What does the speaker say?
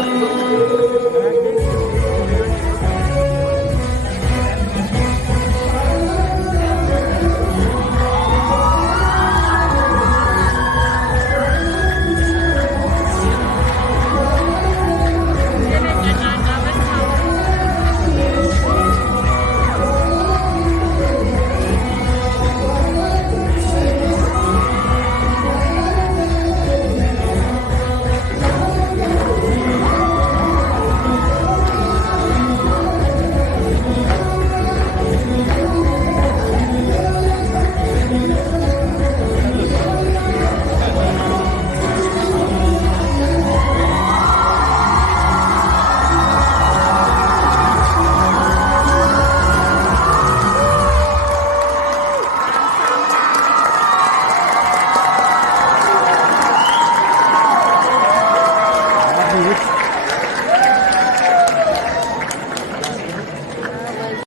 な く